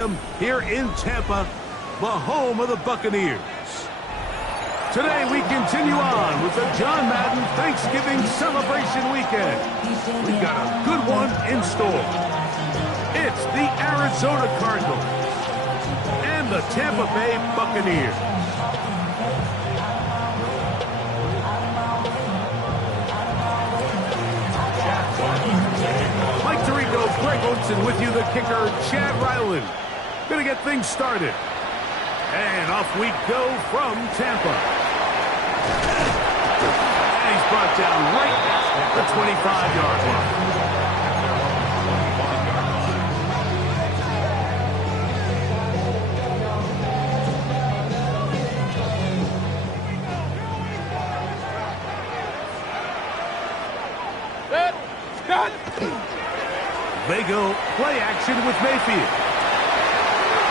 Here in Tampa, the home of the Buccaneers. Today we continue on with the John Madden Thanksgiving celebration weekend. We've got a good one in store. It's the Arizona Cardinals and the Tampa Bay Buccaneers. Mike Tirico, Greg Olson with you, the kicker, Chad Ryland. Gonna get things started. And off we go from Tampa. And he's brought down right at the 25-yard line. They go play action with Mayfield.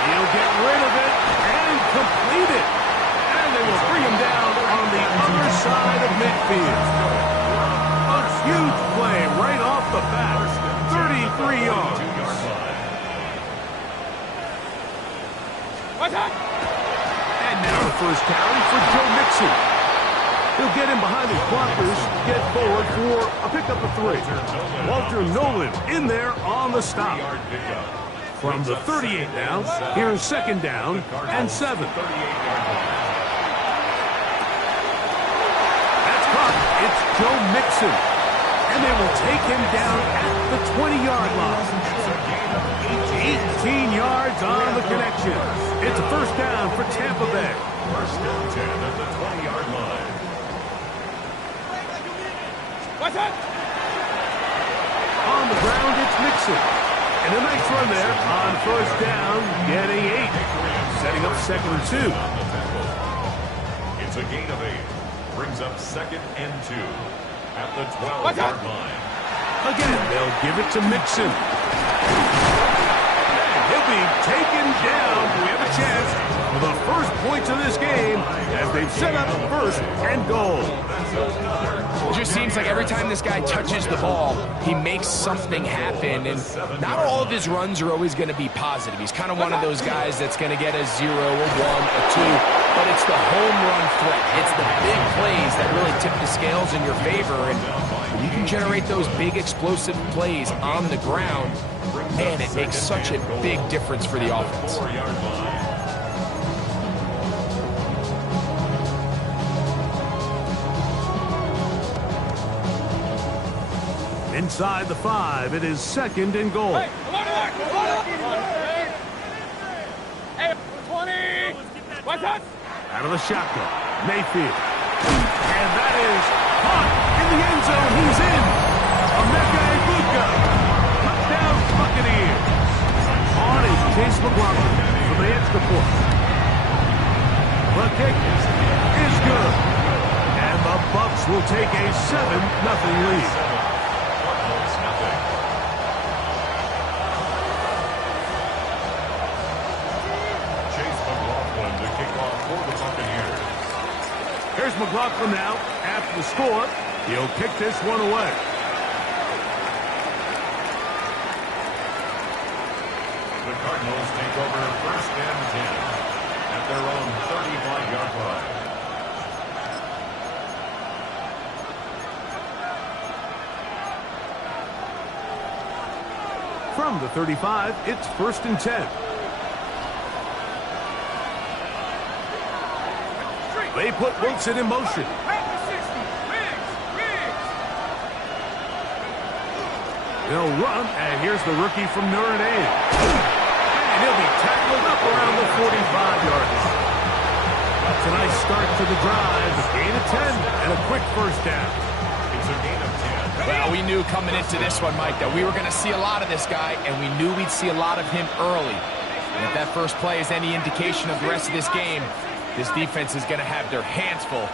He'll get rid of it and complete it. And they will bring him down on the other side of midfield. A huge play right off the bat. 33 yards. And now the first carry for Joe Mixon. He'll get him behind his blockers, get forward for a pickup of 3. Walter Nolan in there on the stop. From the 38 now, here's second down and 7. That's caught. It's Joe Mixon. And they will take him down at the 20-yard line. 18 yards on the connection. It's a first down for Tampa Bay. First down 10 at the 20-yard line. On the ground, it's Mixon. And a nice run there on first down, getting 8. Setting up second and 2. It's a gain of 8. Brings up second and 2 at the 12-yard line. Again, they'll give it to Mixon. And he'll be taken down. We have a chance for the first points of this game as they've set up first and goal. It just seems like every time this guy touches the ball, he makes something happen, and not all of his runs are always going to be positive. He's kind of one of those guys that's going to get a 0, a 1, a 2, but it's the home run threat. It's the big plays that really tip the scales in your favor, and when you can generate those big explosive plays on the ground, man, it makes such a big difference for the offense. Inside the 5, it is second and goal. Hey, 20! What's that? Out of the shotgun, Mayfield. And that is caught in the end zone. He's in. Emeka Egbuka. Touchdown Buccaneers. On is Chase McLaughlin for the extra point. The kick is good. And the Bucs will take a 7-0 lead. Here's McLaughlin now after the score. He'll kick this one away. The Cardinals take over first and 10 at their own 35-yard line. From the 35, it's first and 10. They put Wilson in motion. They'll run, and here's the rookie from Notre Dame. And he'll be tackled up around the 45-yard line. That's a nice start to the drive. A gain of 10 and a quick first down. It's a gain of 10. Well, we knew coming into this one, Mike, that we were going to see a lot of this guy, and we knew we'd see a lot of him early. And if that first play is any indication of the rest of this game, this defense is going to have their hands full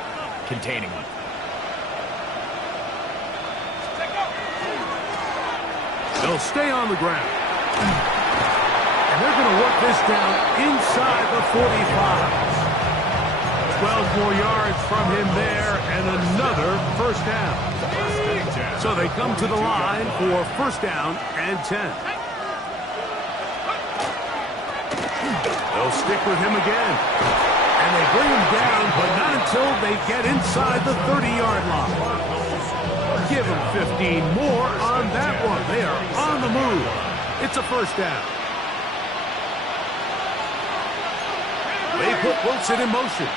containing him. They'll stay on the ground. And they're going to work this down inside the 45. 12 more yards from him there and another first down. So they come to the line for first down and 10. They'll stick with him again. And they bring him down, but not until they get inside the 30-yard line. Give them 15 more on that one. They are on the move. It's a first down. They put Wilson in motion.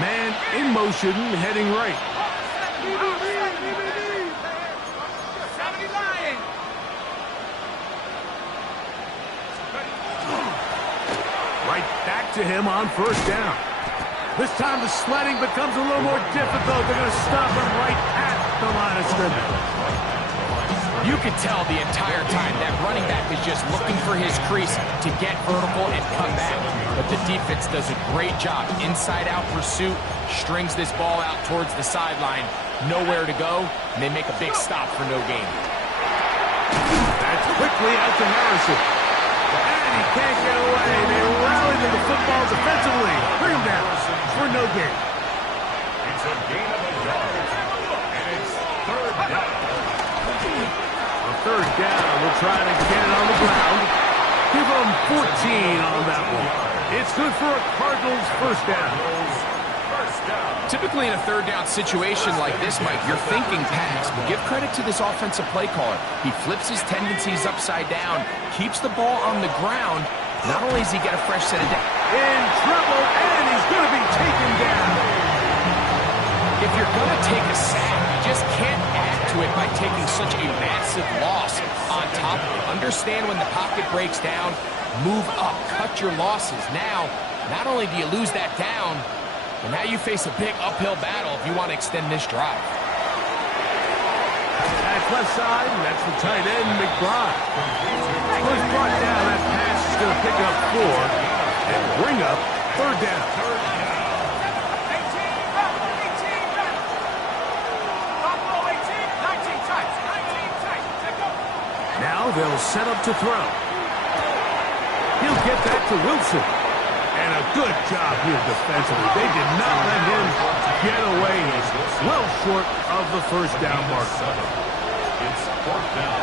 Man in motion, heading right. Right back to him on first down. This time the sledding becomes a little more difficult. They're going to stop him right at the line of scrimmage. You could tell the entire time that running back is just looking for his crease to get vertical and come back. But the defense does a great job. Inside-out pursuit, strings this ball out towards the sideline. Nowhere to go, and they make a big stop for no gain. That's quickly out to Harrison. And he can't get away. They rally to the football defensively. Bring him down for no gain. It's a gain of a yard. And it's third down. A third down. We'll try to get it on the ground. Give them 14 on that one. It's good for a Cardinals first down. Typically in a third down situation like this, Mike, you're thinking pass, but give credit to this offensive play caller. He flips his tendencies upside down, keeps the ball on the ground. Not only does he get a fresh set of downs, In trouble, and he's going to be taken down. if you're going to take a sack, you just can't add to it by taking such a massive loss on top of it. Understand when the pocket breaks down, move up, cut your losses. Now, not only do you lose that down, but now you face a big uphill battle if you want to extend this drive. That's left side, and that's the tight end, McBride. Push brought down. That pass is going to pick up 4 and bring up third down. Now they'll set up to throw. He'll get that to Wilson. And a good job here defensively. They did not let him get away. He's well short of the first down mark. It's fourth down.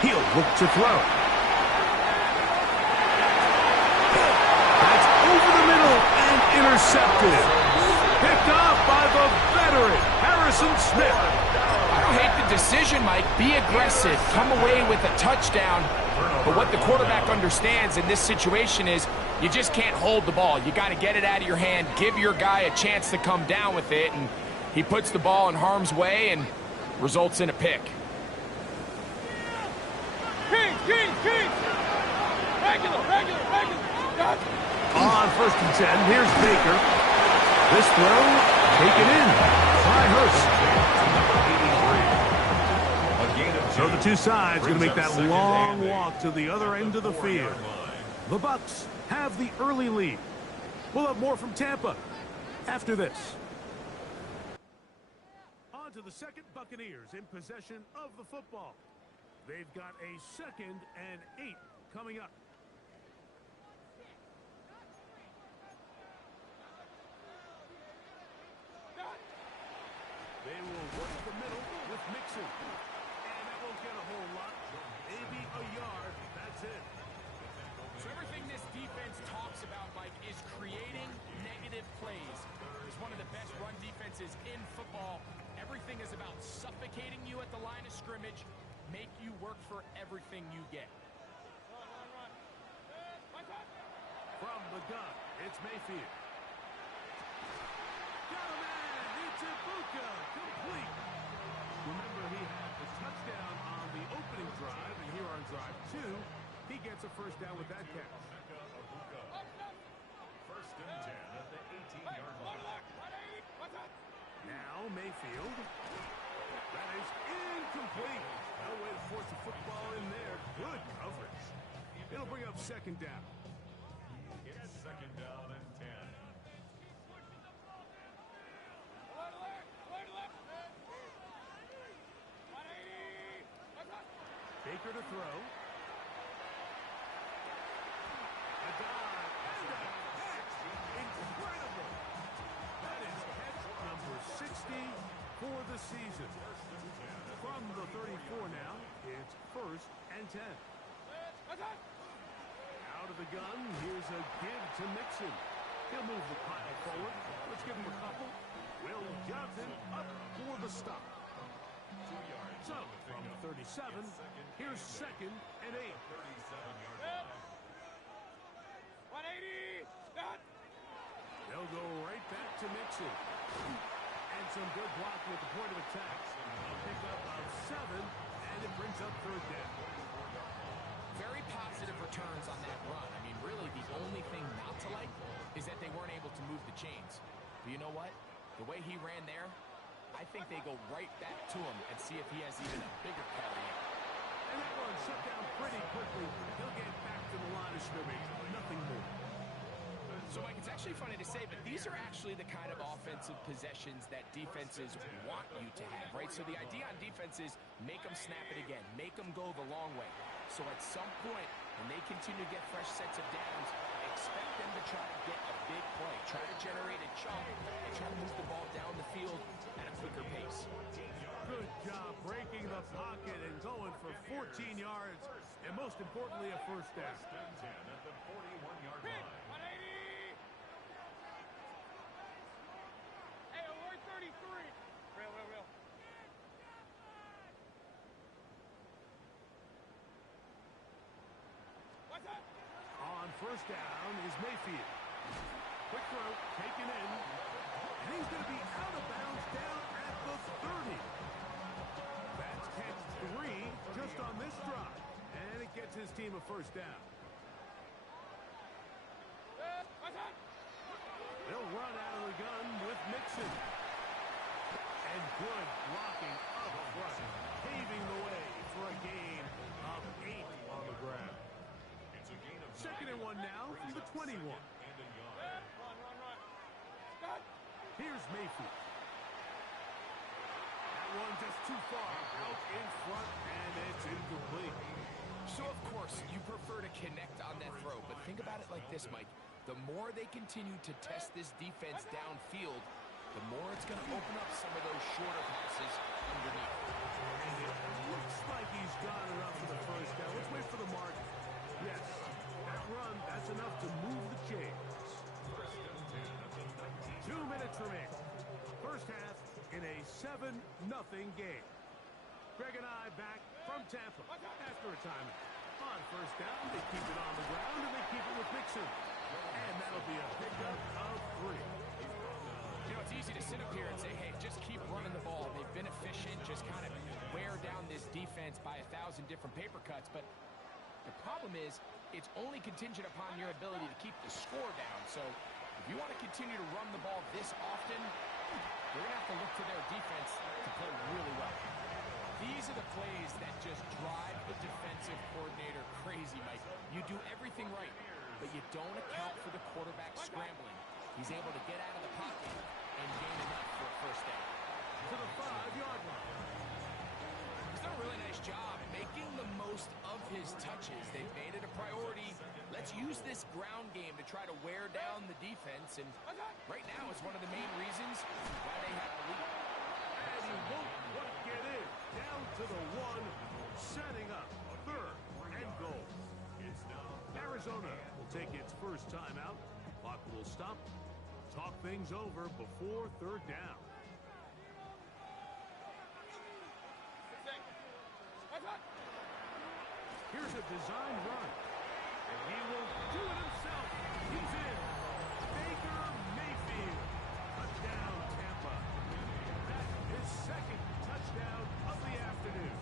He'll look to throw. That's over the middle and intercepted. Picked off by the veteran, Harrison Smith. I don't hate the decision, Mike. Be aggressive. Come away with a touchdown. But what the quarterback understands in this situation is you just can't hold the ball. You got to get it out of your hand, give your guy a chance to come down with it, and he puts the ball in harm's way and results in a pick. Kings! Regular! On first and 10, here's Baker. This throw taken in by Hurst. So the two sides going to make that long walk to the other end of the field. The Bucs have the early lead. We'll have more from Tampa after this. On to the second, Buccaneers in possession of the football. They've got a 2nd and 8 coming up. They will work the middle with Mixon. And that won't get a whole lot. Maybe a yard. That's it. So everything this defense talks about, Mike, is creating negative plays. It's one of the best run defenses in football. Everything is about suffocating you at the line of scrimmage, make you work for everything you get. From the gun, it's Mayfield. Got a man, it's Ibuka, complete. Remember, he had the touchdown on the opening drive, and here on drive 2, he gets a first down with that catch. First and 10 at the 18-yard line. Now Mayfield. That is incomplete. No way to force the football in there. Good coverage. It'll bring up second down. It's second down and 10. Baker to throw. A dive and a catch. Incredible. That is catch number 60 for the season. From the 34 now, and 10. Attack! Out of the gun, here's a give to Mixon. He'll move the pile forward. Let's give him a couple. Will Johnson up for the stop. 2 yards. So, from 37, here's second and 8. 37-yard line. 180! Done! They'll go right back to Mixon. And some good blocking at the point of attack. A pickup of 7, and it brings up third down. Very positive returns on that run. I mean, really, the only thing not to like is that they weren't able to move the chains. But you know what? The way he ran there, I think they go right back to him and see if he has even a bigger carry. And that one shut down pretty quickly. He'll get back to the line of scrimmage. Nothing more. So, Mike, it's actually funny to say, but these are actually the kind of offensive possessions that defenses want you to have, right? So the idea on defense is make them snap it again, make them go the long way. So at some point, when they continue to get fresh sets of downs, expect them to try to get a big play, try to generate a chunk, and try to move the ball down the field at a quicker pace. Good job breaking the pocket and going for 14 yards, and most importantly, a first down. First and 10 at the 41-yard Pick! line. 180! Hey, we're 33! Real. What's that? On first down is Mayfield. Quick throw, taken in, and he's going to be out of bounds down at the 30. That's catch 3 just on this drive, and it gets his team a first down. What's that? They'll run out of the gun with Mixon. And good blocking up front, paving the way for a gain of 8 on the ground. It's a gain of Second and 1 now from the 21. and a yard. Run. Stop! Here's Mayfield. That one just too far out in front, and it's incomplete. So, of course, you prefer to connect on that throw, but think about it like this, Mike. The more they continue to test this defense downfield, the more it's going to open up some of those shorter passes underneath. And it looks like he's got enough for the first down. Let's wait for the mark. Yes, that run, that's enough to move the chains. First and 10 at the 19. 2 minutes remaining. First half in a 7-0 game. Greg and I back from Tampa after a timeout. On first down, they keep it on the ground, and they keep it with Mixon. And that'll be a pickup of 3. You know, it's easy to sit up here and say, hey, just keep running the ball. They've been efficient, just kind of wear down this defense by 1,000 different paper cuts. But the problem is, it's only contingent upon your ability to keep the score down. So if you want to continue to run the ball this often, you're going to have to look to their defense to play really well. These are the plays that just drive the defensive coordinator crazy, Mike. You do everything right, but you don't account for the quarterback scrambling. He's able to get out of the pocket and gain enough for a first down. To the 5-yard line. He's done a really nice job making the most of his touches. They've made it a priority. Let's use this ground game to try to wear down the defense, and right now it's one of the main reasons why they have the lead. And he won't quite get in. Down to the 1, setting up 3rd and goal. It's now Arizona will take its first timeout. Clock will stop. Talk things over before 3rd down. Here's a designed run. And he will do it himself. He's in. Baker Mayfield. Touchdown, Tampa. That's his 2nd touchdown of the afternoon.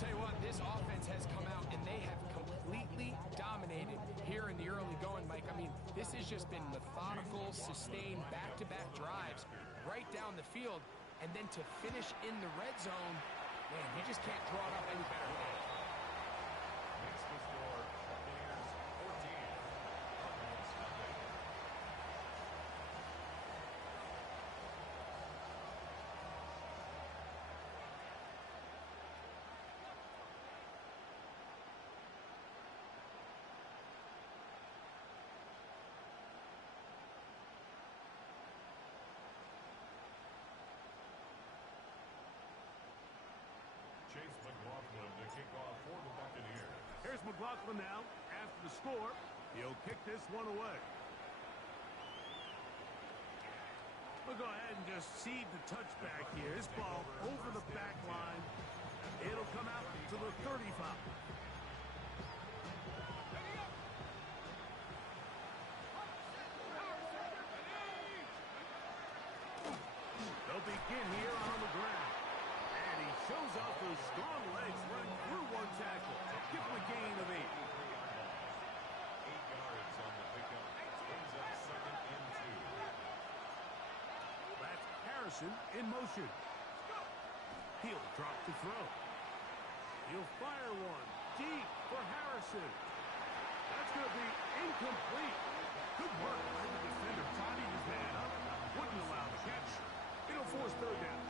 Tell you what, this offense has come out and they have completely dominated here in the early going, Mike. I mean, this has just been methodical, sustained, back-to-back drives right down the field. And then to finish in the red zone, man, you just can't draw it up any better than that. makes the score Buccaneers 14, Cardinals nothing. Chase McLaughlin Here's McLaughlin now. After the score, he'll kick this one away. We'll go ahead and just cede the touchback here. This ball over the back line. It'll come out to the 35. They'll begin here on the ground. And he shows off those strong legs running through one tackle. Give him a gain of 8. 8 yards on the pickup. Brings up 2nd and 2. That's Harrison in motion. He'll drop to throw. He'll fire one deep for Harrison. That's going to be incomplete. Good work by the defender. Tied his man up. Wouldn't allow the catch. It'll force 3rd down.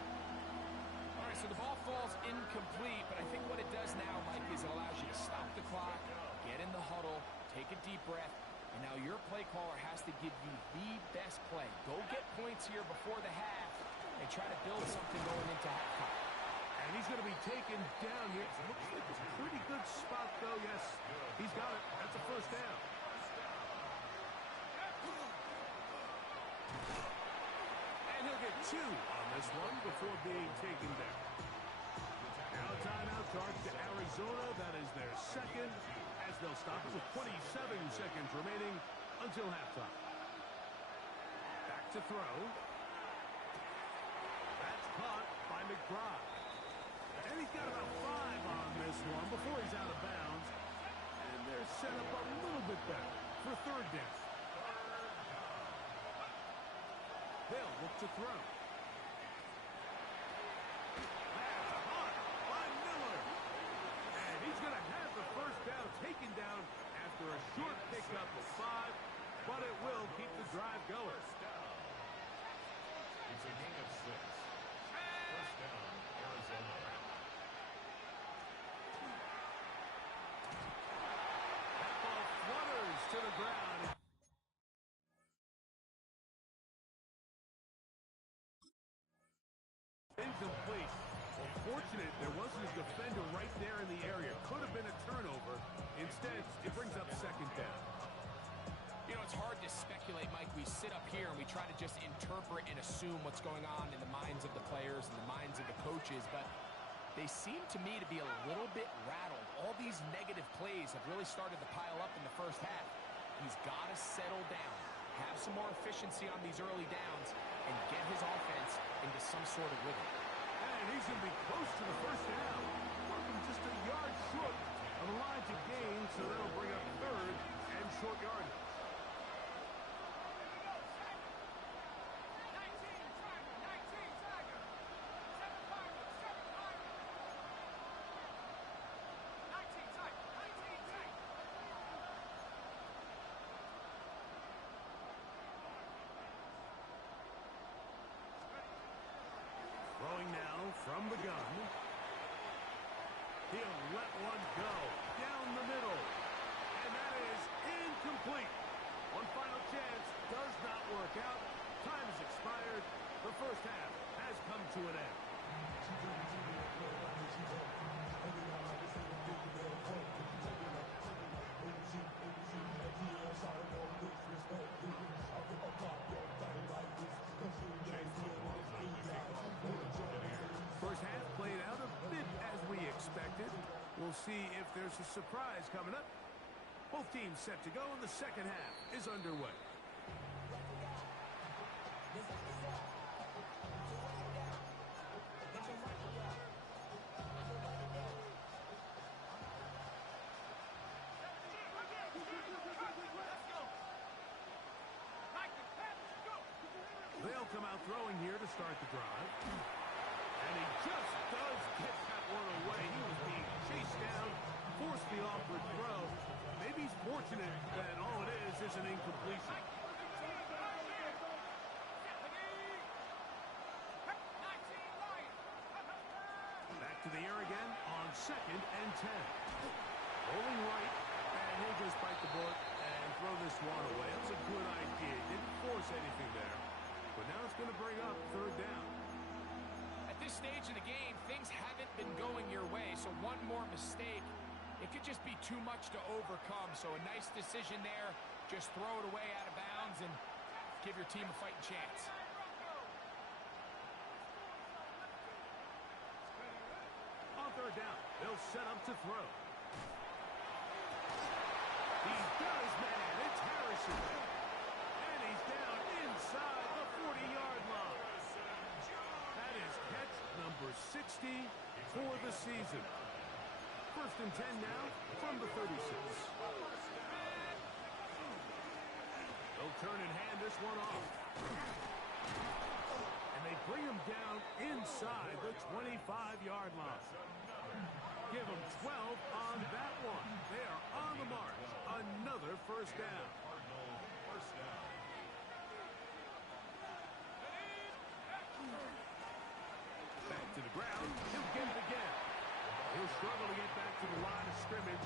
All right, so the ball falls incomplete, but I think what it does now, Mike, is it allows you to stop the clock, get in the huddle, take a deep breath, and now your play caller has to give you the best play. Go get points here before the half and try to build something going into halftime. And he's going to be taken down here. It looks like a pretty good spot, though. Yes, he's got it. That's a 1st down. And he'll get 2 on this one before being taken down. Now timeout charge to Arizona. That is their 2nd, as they'll stop it with 27 seconds remaining until halftime. Back to throw. That's caught by McBride. And he's got about 5 on this one before he's out of bounds. And they're set up a little bit better for 3rd down. They'll look to throw. That's caught by Miller. And he's going to have the 1st down taken down after a short pickup of 5, but it will keep the drive going. It's a gain of 6. 1st down, Arizona. That ball flutters to the ground. Incomplete. Well, fortunate there wasn't a defender right there in the area. Could have been a turnover. Instead, it brings up 2nd down. You know, it's hard to speculate, Mike. We sit up here and we try to just interpret and assume what's going on in the minds of the players and the minds of the coaches, but they seem to me to be a little bit rattled. All these negative plays have really started to pile up in the 1st half. He's got to settle down, have some more efficiency on these early downs, and get his offense into some sort of rhythm. And he's going to be close to the 1st down. Working just a yard short of the line to gain, so that'll bring up 3rd and short yardage. 19 tight. Throwing now from the gun. He'll let one go down the middle. And that is incomplete. One final chance does not work out. Time has expired. The 1st half has come to an end. First half played out a bit as we expected. We'll see if there's a surprise coming up. Both teams set to go, and the 2nd half is underway. They'll come out throwing here to start the drive. And he just does get that one away. He was being chased down, forced the awkward throw. Maybe he's fortunate that all it is an incompletion. Back to the air again on 2nd and 10. Rolling right, and he'll just bite the bullet and throw this one away. That's a good idea. Didn't force anything there. But now it's going to bring up 3rd down. At this stage of the game, things haven't been going your way, so one more mistake, it could just be too much to overcome. So a nice decision there. Just throw it away out of bounds and give your team a fighting chance. On third down, they'll set up to throw. He's got his man. It's Harrison. And he's down inside the 40-yard line. That is catch number 60 for the season. First and 10 now from the 36. They'll turn and hand this one off. And they bring him down inside the 25-yard line. Give them 12 on that one. They are on the march. Another first down. First down. Back to the ground. He'll get it again. He'll struggle to get back to the line of scrimmage.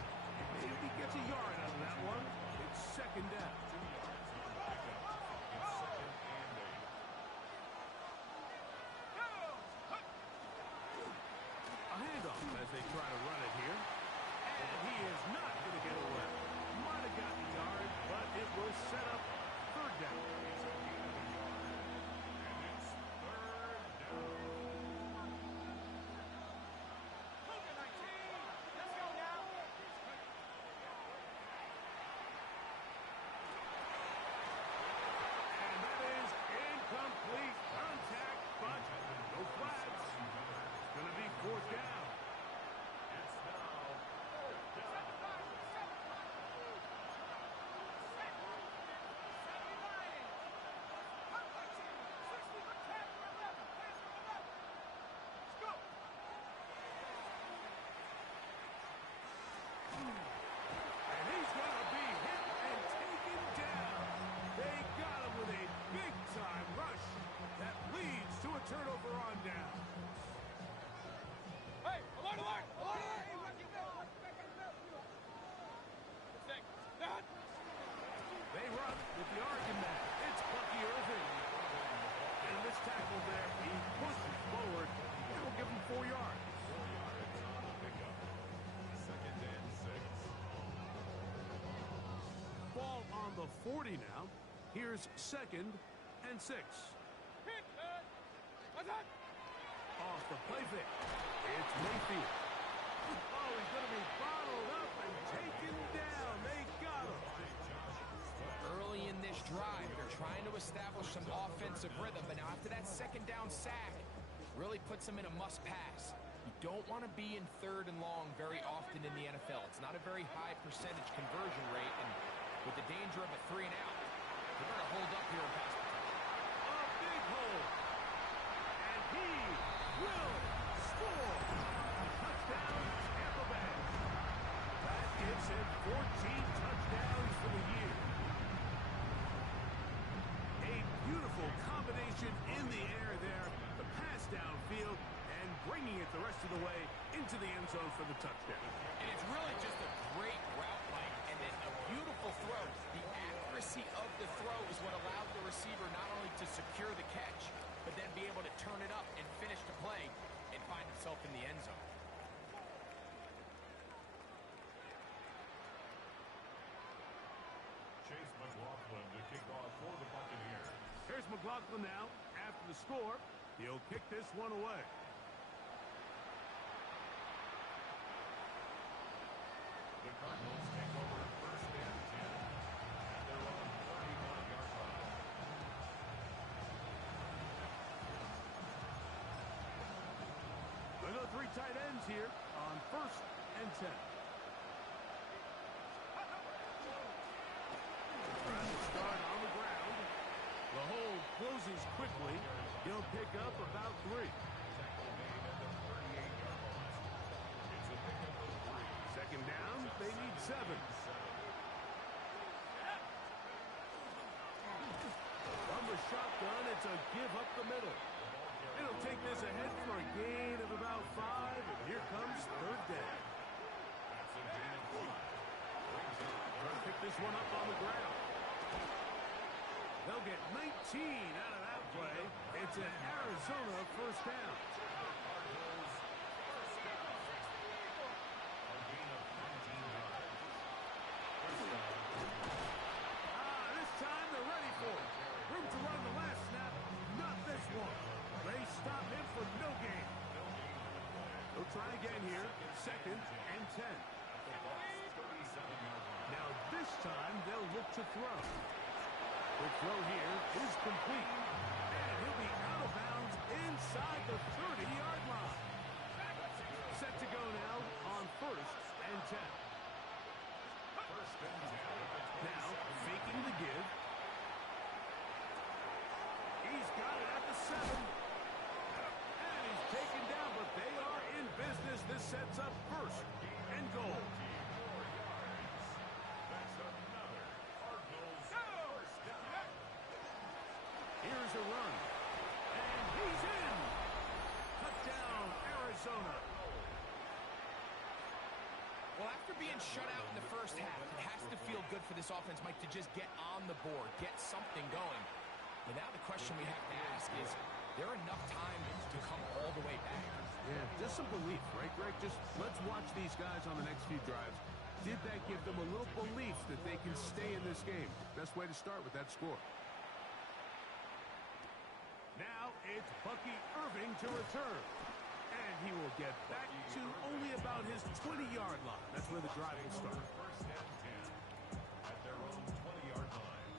Maybe he gets a yard out of that one. It's second down. 2 yards on the pickup. It's second and 8. A handoff as they try to run it here. And he is not going to get away. Might have gotten a yard, but it will set up third down. It's a gain of a yard. And it's third down. Let's go now. And that is incomplete contact, but no flags. It's going to be fourth down. It's now fourth down. And he's going to be hit and taken down. They got him with a big-time rush that leads to a turnover on down. Hey, alert, alert, alert, alert! They run with the argument. It's Bucky Irving. And this tackle there, he pushes forward. It'll give him 4 yards. 4 yards on the pickup. Second and 6. Ball on the 40 now. Here's second and 6. Off the play fake. It's Mayfield. Oh, he's going to be bottled up and taken down. They got him. Early in this drive, they're trying to establish some offensive rhythm, but now after that second down sack, really puts them in a must-pass. You don't want to be in third and long very often in the NFL. It's not a very high percentage conversion rate, and with the danger of a 3 and out, they're going to hold up here in pass protection. A big hole. And he will score. Touchdown, Tampa Bay. That gives him 14 touchdowns for the year. A beautiful combination in the air there. The pass downfield and bringing it the rest of the way into the end zone for the touchdown. And it's really just a great route length and then a beautiful throw. The accuracy of the throw is what allowed the receiver not only to secure the catch, but then be able to turn it up and finish the play and find himself in the end zone. Chase McLaughlin to kick off for the Buccaneers. Here's McLaughlin now. After the score, he'll kick this one away. The Cardinals take over first and 10 at their own 35-yard line. They'll go 3 tight ends here on first and 10. Trying to start on the ground. The hold closes quickly. He'll pick up about 3. Tackle made at the 38-yard line. It's a pickup of 3. Second down, they need 7. From the shotgun, it's a give up the middle. It'll take this ahead for a gain of about 5, and here comes third down. That's a gain of 5. Brings it Trying to pick this one up on the ground. They'll get 19 out of that play. It's an Arizona first down. Cardinals first down. A gain of 20. try again here. Second and 10. Now this time they'll look to throw. The throw here is complete. And he'll be out of bounds inside the 30-yard line. Set to go now on first and 10. Now faking the give. He's got it at the 7. And he's taken down, but they are in business. This sets up first and goal. Here's a run. And he's in. Touchdown, Arizona. Well, after being shut out in the first half, it has to feel good for this offense, Mike, to just get on the board, get something going. But now the question we have to ask is there enough time to come all the way back? Yeah, just some belief, right, Greg? Just let's watch these guys on the next few drives. Did that give them a little belief that they can stay in this game? Best way to start with that score. Now it's Bucky Irving to return. And he will get back to only about his 20-yard line. That's where the drive will start. First and 10 at their own 20-yard line.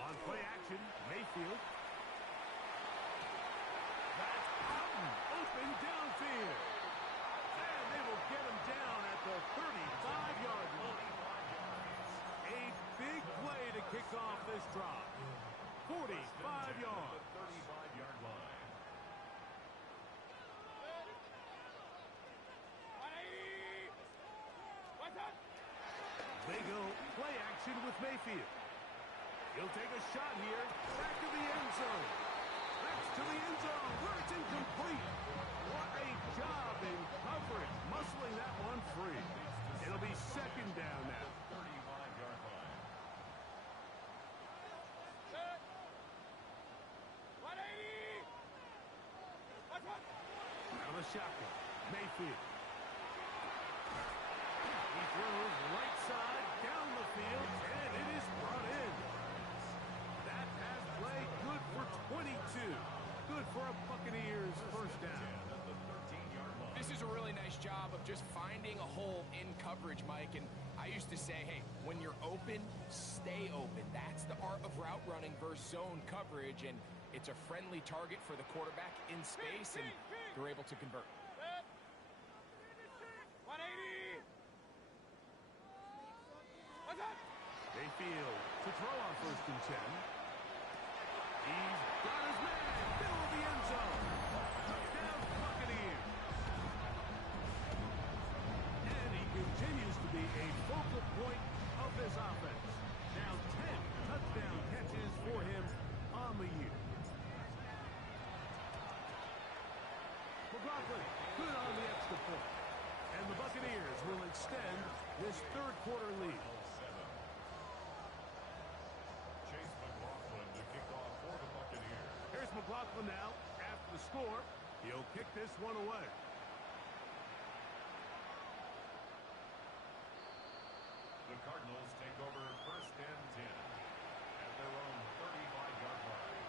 On play action, Mayfield. That's Cotton, open downfield. And they will get him down at the 35-yard line. A big play to kick off this drive. 45 yards. 35-yard line. 180. They go play action with Mayfield. He'll take a shot here. Back to the end zone. That's to the end zone where it's incomplete. What a job in coverage, muscling that one free. It'll be second down now. 35-yard line. 180. Now the shotgun. Mayfield. He throws right side down the field, and it is brought in. That pass play good for 22. Good for a Buccaneers first down. This is a really nice job of just finding a hole in coverage, Mike. And I used to say, hey, when you're open, stay open. That's the art of route running versus zone coverage. And it's a friendly target for the quarterback in space, and they're able to convert. 180. Mayfield to throw on first and 10. He's got his man. Middle of the end zone. Touchdown, Buccaneers. And he continues to be a focal point of this offense. Now 10 touchdown catches for him on the year. McLaughlin, good on the extra point. And the Buccaneers will extend this third quarter lead. Chase McLaughlin to kick off for the Buccaneers. Here's McLaughlin now. After the score, he'll kick this one away. The Cardinals take over first and 10 at their own 35-yard line.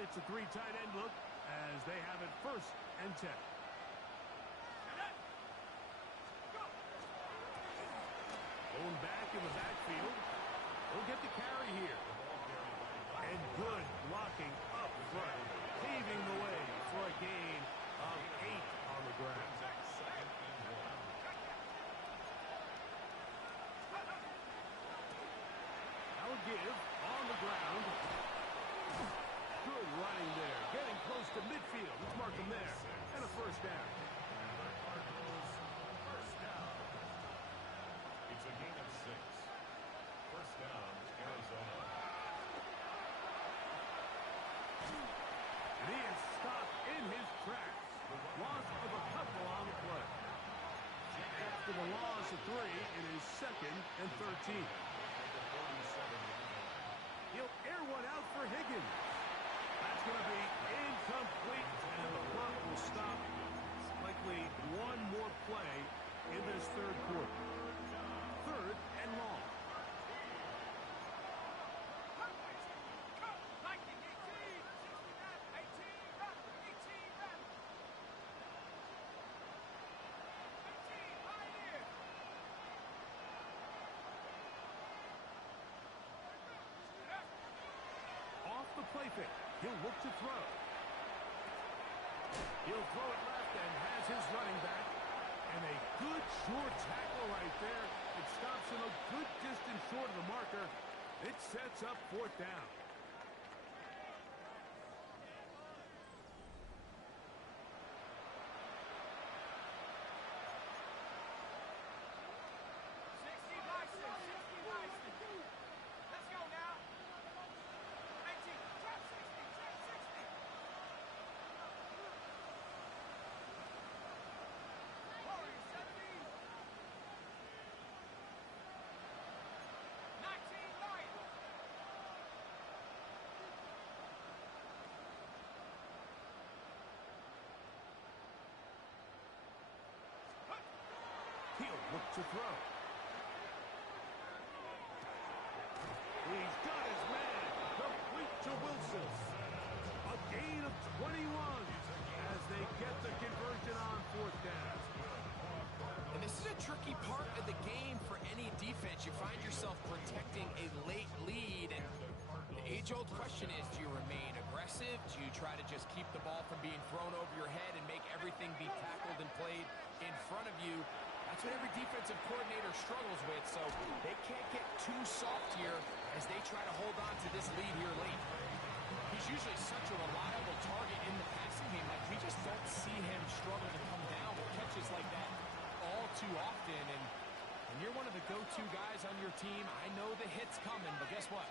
It's a three tight end look as they have it first and 10. Going back in the backfield. He'll get the carry here. And good blocking up front, paving the way for a gain of 8 on the ground. Now a give on the ground. Good running there, getting close to midfield. Let's mark him there. And a first down. First down. It's a gain of 6. First down, Arizona. And he is stopped in his tracks. Loss of a couple on the play. After the loss of 3, it is second and 13. He'll air one out for Higgins. That's going to be incomplete, and the clock will stop this third quarter. Third and long. Off the play fake. He'll look to throw. He'll throw it left and has his running back. And a good short tackle right there. It stops him a good distance short of the marker. It sets up fourth down. Let's go now. 19, trap 60, trap 60. Hurry, 70. 19, light. He'll look to throw. He's got his man. Complete to Wilson. A gain of 21 as they get the conversion on fourth down. And this is a tricky part of the game for any defense. You find yourself protecting a late lead, and the age-old question is, do you remain aggressive? Do you try to just keep the ball from being thrown over your head and make everything be tackled and played in front of you? That's what every defensive coordinator struggles with, so they can't get too soft here as they try to hold on to this lead here late. He's usually such a reliable target in the passing game that we just don't see him struggle to come down with catches like that all too often. And when you're one of the go-to guys on your team, I know the hit's coming, but guess what?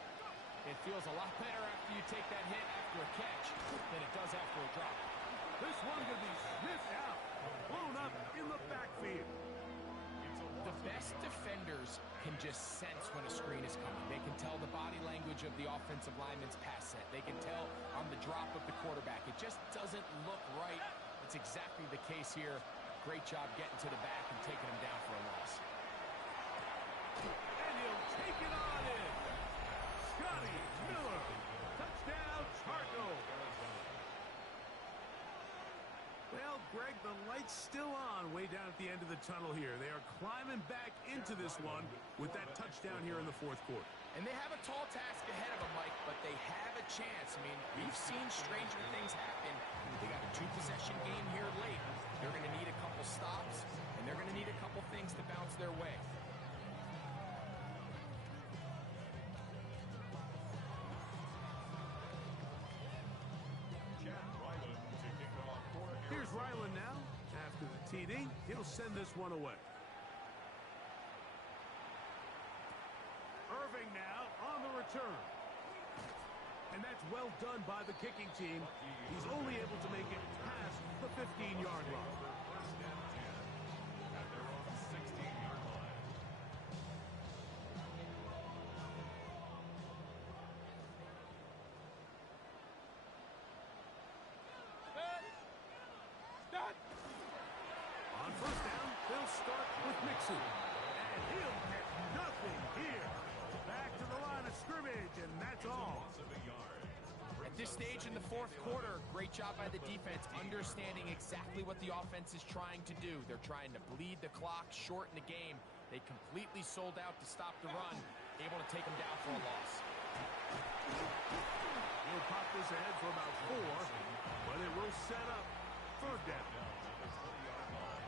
It feels a lot better after you take that hit after a catch than it does after a drop. This one could be sniffed out, blown up in the backfield. The best defenders can just sense when a screen is coming. They can tell the body language of the offensive lineman's pass set. They can tell on the drop of the quarterback. It just doesn't look right. It's exactly the case here. Great job getting to the back and taking him down for a loss. And he'll take it on in. Scotty Miller. Touchdown, Cardinals. Well, Greg, the light's still on way down at the end of the tunnel here. They are climbing back into this one with that touchdown here in the fourth quarter. And they have a tall task ahead of them, Mike, but they have a chance. I mean, we've seen stranger things happen. They got a two-possession game here late. They're going to need a couple stops, and they're going to need a couple things to bounce their way. Here's Ryland now. After the TD, he'll send this one away. Irving now on the return. And that's well done by the kicking team. He's only able to make it past the 15-yard line. First and 10 at their own 16-yard line. Start. On first down, they'll start with Mixon. And he'll get nothing here. Back to the line of scrimmage, and that's all. Loss of a yard. At this stage in the fourth quarter, great job by the defense, understanding exactly what the offense is trying to do. They're trying to bleed the clock, shorten the game. They completely sold out to stop the run, able to take them down for a loss. He'll pop this ahead for about 4, but it will set up third down. Down at the 20-yard line.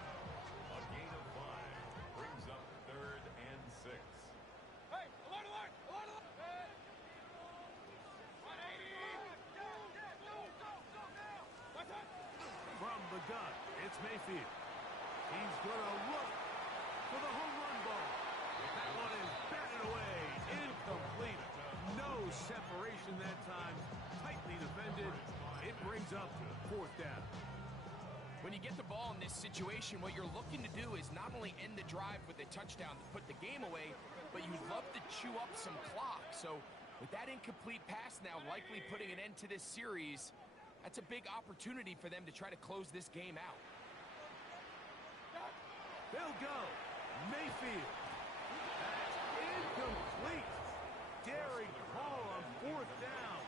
A gain of 5 brings up 3rd and 6. Hey, alert, alert, alert, alert. 180. Go now. What's up? From the gun, it's Mayfield. He's going to look for the home run ball. That one is batted away, incomplete. No separation that time, tightly defended. It brings up fourth down. When you get the ball in this situation, what you're looking to do is not only end the drive with a touchdown to put the game away, but you'd love to chew up some clock. So with that incomplete pass now likely putting an end to this series, that's a big opportunity for them to try to close this game out. They'll go Mayfield. That's incomplete. Daring call on fourth down.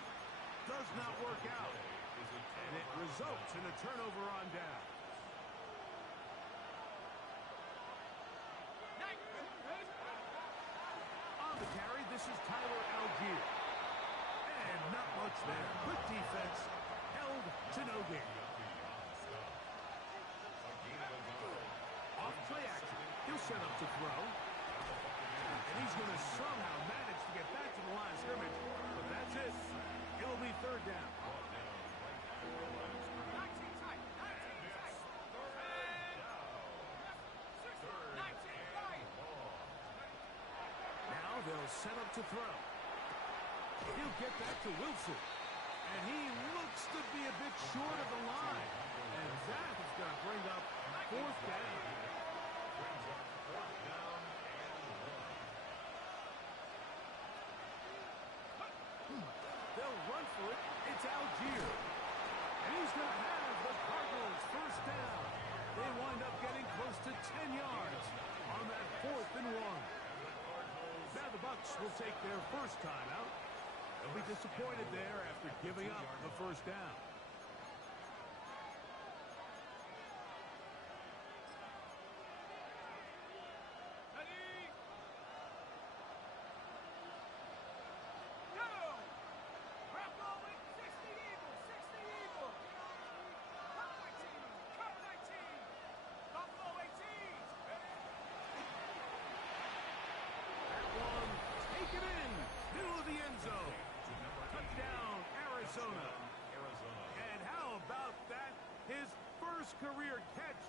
Does not work out. And it results in a turnover on down. On the carry, this is Tyler Algier. And not much there. Quick defense. Held to no gain. Off play action. He'll set up to throw. And he's going to somehow manage to get back to the line of scrimmage. But that's it. It'll be third down. 19 tight. 19 tight. And 19 tight. Now they'll set up to throw. He'll get back to Wilson. And he looks to be a bit short of the line. And that is going to bring up fourth down. They'll run for it. It's Algier. And he's going to have the Cardinals first down. They wind up getting close to 10 yards on that 4th and 1. Now the Bucs will take their first timeout. They'll be disappointed there after giving up the first down. Ready? Go! Bravo with 60 Eagles, 60 Eagles. Cover 19, cover 19. Buffalo 18. That one taken in, middle of the end zone. Touchdown, Arizona. And how about that? His first career catch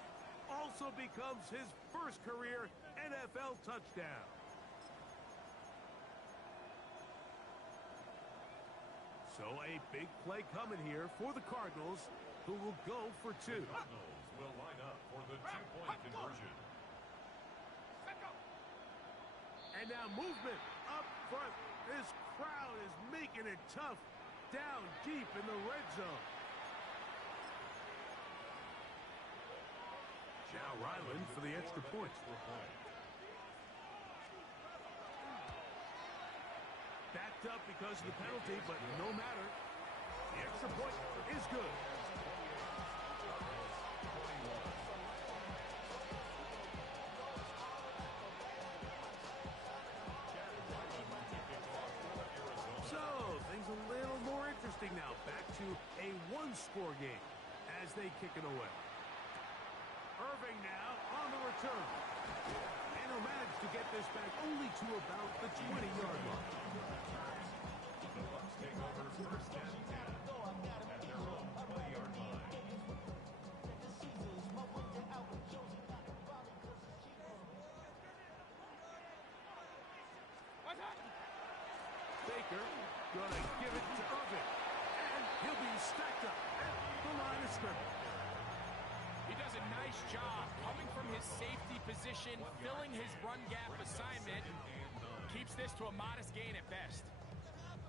also becomes his first career NFL touchdown. So a big play coming here for the Cardinals, who will go for two. Cardinals will line up for the two-point conversion. Set go. And now movement up front. This crowd is making it tough down deep in the red zone. Now Ryland for the extra point. Backed up because of the penalty, but no matter. The extra point is good. So, things a little more interesting now. Back to a one-score game as they kick it away. Irving now on the return. And he'll manage to get this back only to about the 20-yard line. The Bucs take over first and 10 at their own 20-yard line. What's that? Baker gonna give it to Irving. And he'll be stacked up at the line of scrimmage. He does a nice job coming from his safety position, filling his run gap assignment. Keeps this to a modest gain at best.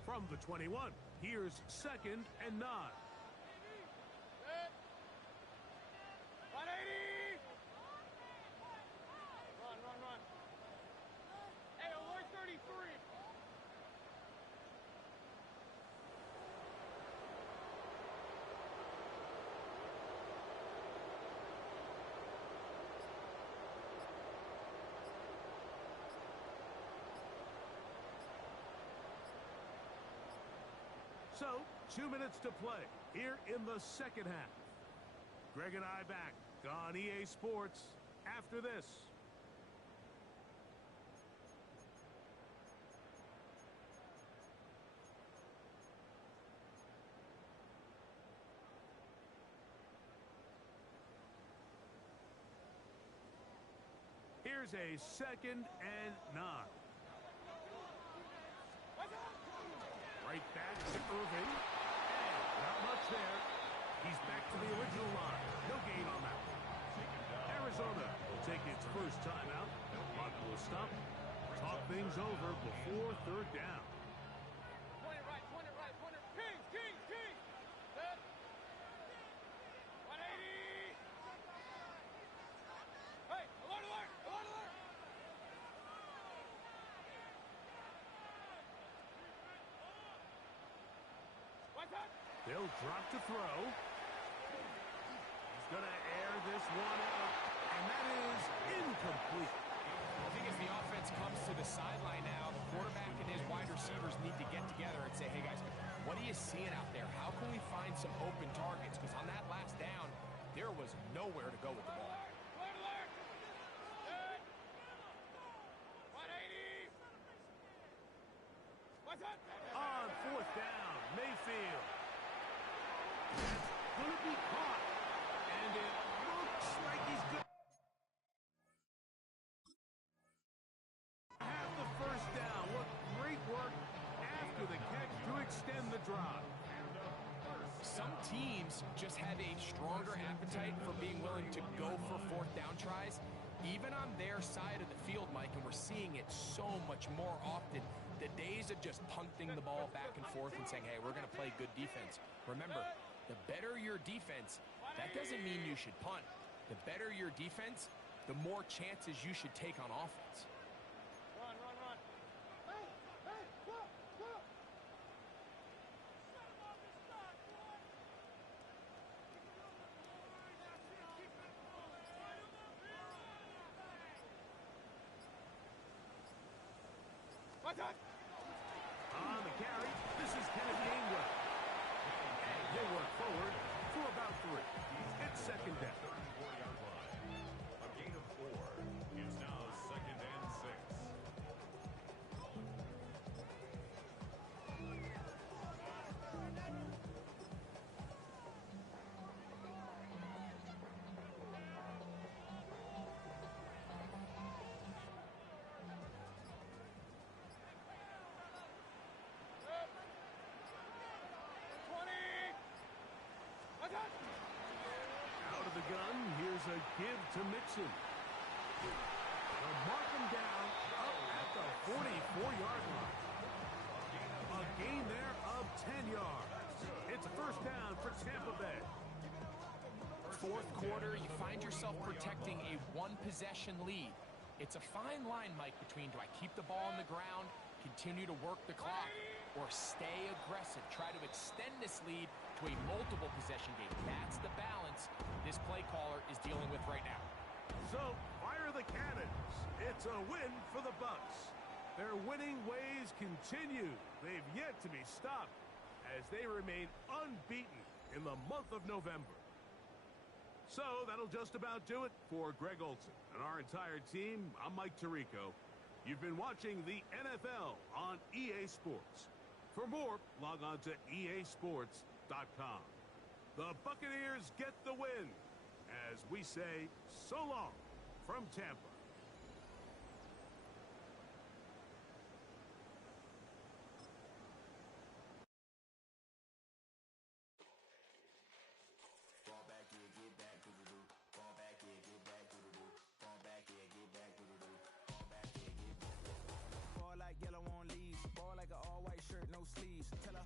From the 21, here's 2nd and 9. Set. 180. Run. Hey, 133. So, 2 minutes to play here in the second half. Greg and I back on EA Sports after this. Here's a 2nd and 9. Right back to Irving. And not much there. He's back to the original line. No gain on that one. Arizona will take its first timeout. Clock will stop. Talk things over before third down. Point it right. Kings. Set. 180. Hey, alert. They'll drop to throw. He's going to air this one out, and that is incomplete. I think as the offense comes to the sideline now, the quarterback and his wide receivers need to get together and say, hey, guys, what are you seeing out there? How can we find some open targets? Because on that last down, there was nowhere to go with the ball. Red alert! Good. 180! What's up? On fourth down, Mayfield. That's going to be caught, and it looks like he's going to have the first down. What great work after the catch to extend the drive. Some teams just have a stronger appetite for being willing to go for fourth down tries, even on their side of the field, Mike, and we're seeing it so much more often. The days of just punting the ball back and forth and saying, hey, we're going to play good defense. Remember, the better your defense, that doesn't mean you should punt. The better your defense, the more chances you should take on offense. Run, run, run. Hey, hey, whoa, whoa. What's up? On the carry, this is Kennedy Ingram. And he'll work forward for about 3. It's second down. 34-yard line. A gain of 4. It's now second and 6. Out of the gun, here's a give to Mixon. They'll mark him down up at the 44-yard line. A gain there of 10 yards. It's a first down for Tampa Bay. Fourth quarter, you find yourself protecting a one-possession lead. It's a fine line, Mike, between do I keep the ball on the ground, continue to work the clock, or stay aggressive, try to extend this lead to a multiple possession game. That's the balance this play caller is dealing with right now. So, fire the cannons. It's a win for the Bucs. Their winning ways continue. They've yet to be stopped as they remain unbeaten in the month of November. So, that'll just about do it for Greg Olsen and our entire team. I'm Mike Tirico. You've been watching the NFL on EA Sports. For more, log on to easports.com. The Buccaneers get the win, as we say so long from Tampa. Fall back, yeah, get back, doo-doo-doo. Fall back, yeah, get back, doo-doo-doo. Fall back, yeah, get back, doo-doo-doo. Fall back, yeah, get back. Fall like yellow on leaves. Ball like an all-white shirt, no sleeves. Tell her,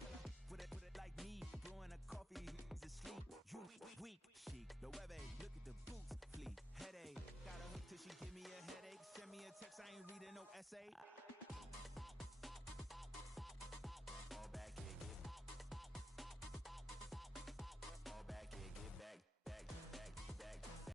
put it like me. Blowing a coffee, he's asleep. You weak, chic. The weather, look at the boots, fleet. Headache, got a hook till she give me a headache. Send me a text, I ain't reading no essay.